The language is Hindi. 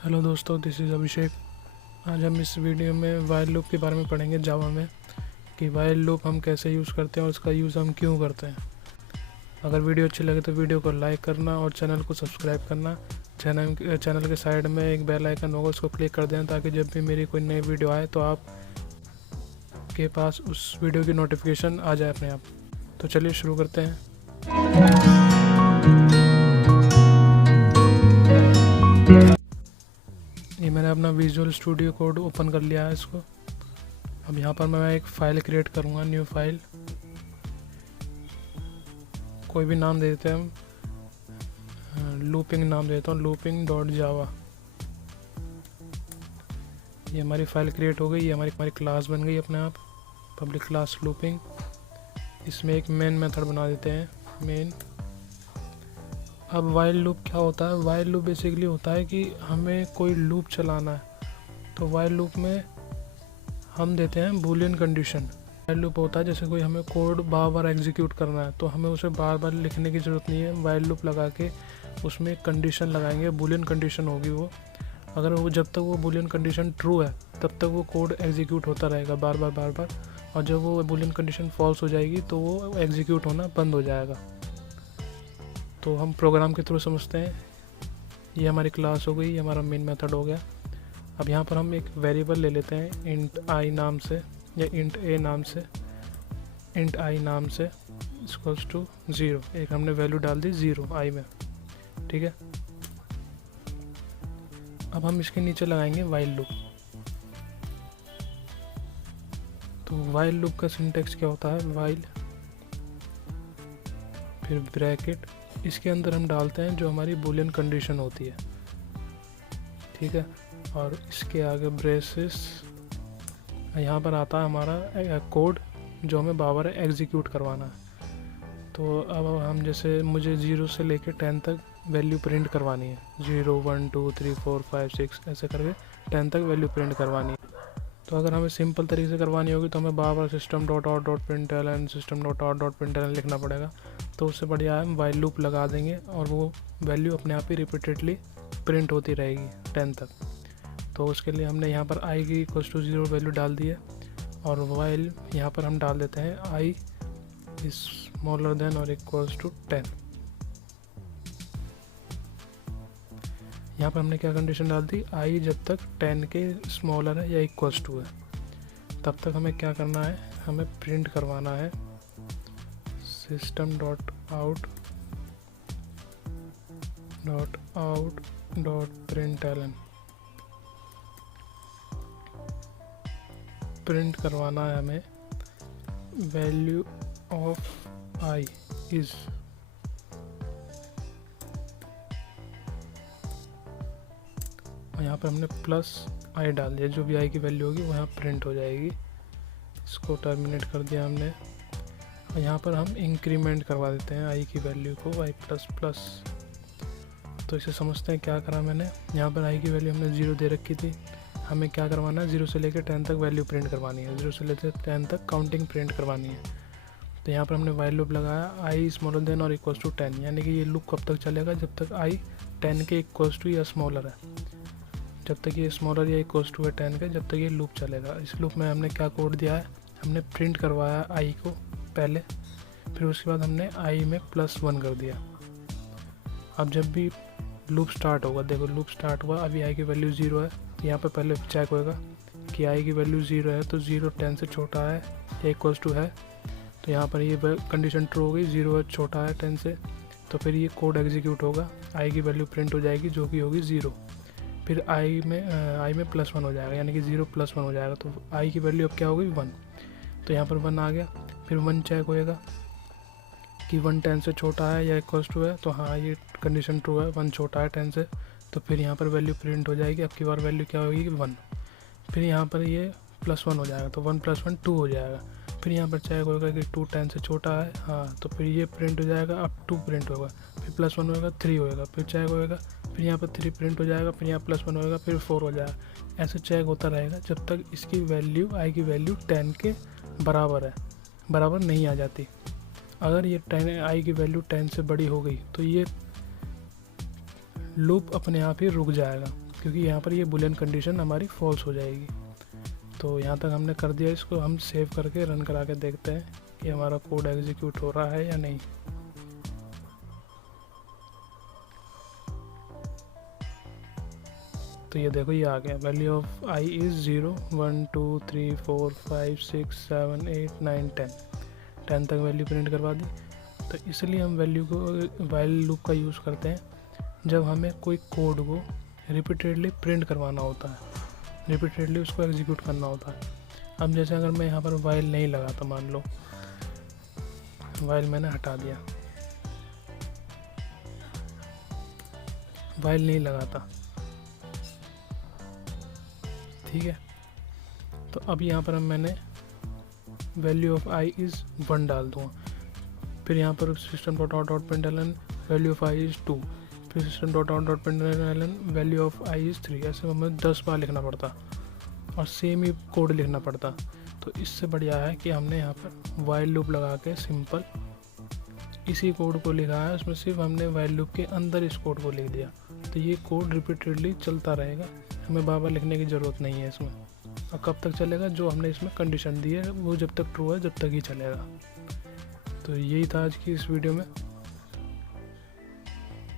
हेलो दोस्तों, दिस इज़ अभिषेक। आज हम इस वीडियो में वाइल लूप के बारे में पढ़ेंगे जावा में, कि वाइल लूप हम कैसे यूज़ करते हैं और उसका यूज़ हम क्यों करते हैं। अगर वीडियो अच्छी लगे तो वीडियो को लाइक करना और चैनल को सब्सक्राइब करना। चैनल के साइड में एक बेल आइकन होगा, उसको क्लिक कर देना ताकि जब भी मेरी कोई नई वीडियो आए तो आप के पास उस वीडियो की नोटिफिकेशन आ जाए अपने आप। तो चलिए शुरू करते हैं। ये मैंने अपना विजुअल स्टूडियो कोड ओपन कर लिया है इसको। अब यहाँ पर मैं एक फ़ाइल क्रिएट करूँगा, न्यू फाइल, कोई भी नाम दे देते हैं हम, लूपिंग नाम देता हूँ, looping.java। ये हमारी फ़ाइल क्रिएट हो गई, ये हमारी क्लास बन गई अपने आप, पब्लिक क्लास लूपिंग। इसमें एक मेन मेथड बना देते हैं, मेन। अब वाइल लूप क्या होता है? वाइल लूप बेसिकली होता है कि हमें कोई लूप चलाना है, तो वाइल लूप में हम देते हैं बूलियन कंडीशन। वाइल लूप होता है जैसे कोई हमें कोड बार बार एग्जीक्यूट करना है, तो हमें उसे बार बार लिखने की ज़रूरत नहीं है। वाइल लूप लगा के उसमें कंडीशन लगाएंगे, बूलियन कंडीशन होगी वो। अगर वो जब तक वो बूलियन कंडीशन ट्रू है तब तक वो कोड एग्जीक्यूट होता रहेगा बार बार, और जब वो बूलियन कंडीशन फॉल्स हो जाएगी तो वो एग्जीक्यूट होना बंद हो जाएगा। तो हम प्रोग्राम के थ्रू समझते हैं। ये हमारी क्लास हो गई, ये हमारा मेन मेथड हो गया। अब यहाँ पर हम एक वेरिएबल ले लेते हैं इंट आई नाम से या इंट ए नाम से। इंट आई नाम से इक्वल्स टू 0, एक हमने वैल्यू डाल दी 0 आई में, ठीक है। अब हम इसके नीचे लगाएंगे वाइल लूप। तो वाइल लूप का सिंटेक्स क्या होता है? वाइल, फिर ब्रैकेट, इसके अंदर हम डालते हैं जो हमारी बूलियन कंडीशन होती है, ठीक है। और इसके आगे ब्रेसेस, यहाँ पर आता है हमारा कोड जो हमें बार एग्जीक्यूट करवाना है। तो अब हम जैसे मुझे 0 से लेकर 10 तक वैल्यू प्रिंट करवानी है, 0 1 2 3 4 5 6 ऐसे करके 10 तक वैल्यू प्रिंट करवानी है। तो अगर हमें सिंपल तरीके से करवानी होगी तो हमें बार system.out.println लिखना पड़ेगा। तो उससे बढ़िया है हम वाइल लूप लगा देंगे और वो वैल्यू अपने आप ही रिपीटेडली प्रिंट होती रहेगी 10 तक। तो उसके लिए हमने यहाँ पर i की इक्वल्स टू 0 वैल्यू डाल दी है, और वाइल यहाँ पर हम डाल देते हैं i इज स्मॉलर देन और इक्वल्स टू 10। यहाँ पर हमने क्या कंडीशन डाल दी? i जब तक 10 के स्मॉलर है या इक्वल्स टू है तब तक हमें क्या करना है? हमें प्रिंट करवाना है system.out.println। प्रिंट करवाना है हमें वैल्यू ऑफ i इज़, यहाँ पर हमने प्लस i डाल दिया, जो भी i की वैल्यू होगी वो यहाँ प्रिंट हो जाएगी। इसको टर्मिनेट कर दिया हमने, और यहाँ पर हम इंक्रीमेंट करवा देते हैं i की वैल्यू को i प्लस प्लस। तो इसे समझते हैं क्या करा मैंने। यहाँ पर i की वैल्यू हमने 0 दे रखी थी, हमें क्या करवाना है? 0 से लेकर 10 तक वैल्यू प्रिंट करवानी है, 0 से लेकर 10 तक काउंटिंग प्रिंट करवानी है। तो यहाँ पर हमने वाइल लूप लगाया i स्मॉलर देन और इक्वल्स टू 10, यानी कि ये लूप कब तक चलेगा? जब तक i 10 के इक्वल्स टू या स्मॉलर है। जब तक ये स्मॉलर या इक्वल्स टू है 10 के, जब तक ये लूप चलेगा। इस लूप में हमने क्या कोड दिया है? हमने प्रिंट करवाया i को पहले, फिर उसके बाद हमने i में +1 कर दिया। अब जब भी लूप स्टार्ट होगा, देखो लूप स्टार्ट हुआ, अभी i की वैल्यू 0 है, तो यहाँ पर पहले चेक होएगा कि i की वैल्यू 0 है, तो 0 10 से छोटा है या इक्वल्स टू है, तो यहाँ पर ये कंडीशन ट्रू हो गई, 0 है छोटा है 10 से, तो फिर ये कोड एग्जीक्यूट होगा, i की वैल्यू प्रिंट हो जाएगी जो कि होगी 0। फिर i में +1 हो जाएगा, यानी कि 0 + 1 हो जाएगा, तो i की वैल्यू अब क्या होगी? 1। तो यहाँ पर 1 आ गया, फिर 1 चेक होएगा कि 1 10 से छोटा है या इक्वल्स टू है, तो हाँ ये कंडीशन ट्रू है, 1 छोटा है 10 से, तो फिर यहाँ पर वैल्यू प्रिंट हो जाएगी। अब की बार वैल्यू क्या होगी? 1। फिर यहाँ पर ये +1 हो जाएगा, तो 1 + 1 2 हो जाएगा। फिर यहाँ पर चेक होगा कि 2 10 से छोटा है, हाँ, तो फिर ये प्रिंट हो जाएगा, अब 2 प्रिंट होगा, फिर +1 होगा, 3 होएगा, फिर चेक होएगा, फिर यहाँ पर 3 प्रिंट हो जाएगा, फिर यहाँ +1 होएगा, फिर 4 हो जाएगा। ऐसे चेक होता रहेगा जब तक इसकी वैल्यू i की वैल्यू 10 के बराबर नहीं आ जाती। अगर ये 10 i की वैल्यू 10 से बड़ी हो गई तो ये लूप अपने आप ही रुक जाएगा। क्योंकि यहाँ पर ये बुलियन कंडीशन हमारी फॉल्स हो जाएगी। तो यहाँ तक हमने कर दिया, इसको हम सेव करके रन करा के देखते हैं कि हमारा कोड एग्जीक्यूट हो रहा है या नहीं। तो ये देखो ये आ गया, वैल्यू ऑफ आई इज़ 0 1 2 3 4 5 6 7 8 9 10 तक वैल्यू प्रिंट करवा दी। तो इसलिए हम वैल्यू को वाइल लूप का यूज़ करते हैं जब हमें कोई कोड को रिपीटेडली प्रिंट करवाना होता है, रिपीटेडली उसको एग्जीक्यूट करना होता है। अब जैसे अगर मैं यहाँ पर वाइल नहीं लगाता, मान लो वाइल मैंने हटा दिया, वाइल नहीं लगाता, ठीक है। तो अब यहाँ पर मैंने वैल्यू ऑफ आई इज़ 1 डाल दूँगा, फिर यहाँ पर system dot out dot println value of I is 2, फिर system dot out dot println value of I is 3। ऐसे हमें 10 बार लिखना पड़ता और सेम ही कोड लिखना पड़ता। तो इससे बढ़िया है कि हमने यहाँ पर वाइल लूप लगा के सिंपल इसी कोड को लिखा है, उसमें सिर्फ हमने वाइल लूप के अंदर इस कोड को लिख दिया। तो ये कोड रिपीटेडली चलता रहेगा, हमें बार बार लिखने की ज़रूरत नहीं है इसमें। और कब तक चलेगा, जो हमने इसमें कंडीशन दी है वो जब तक ट्रू है जब तक ही चलेगा। तो यही था आज की इस वीडियो में।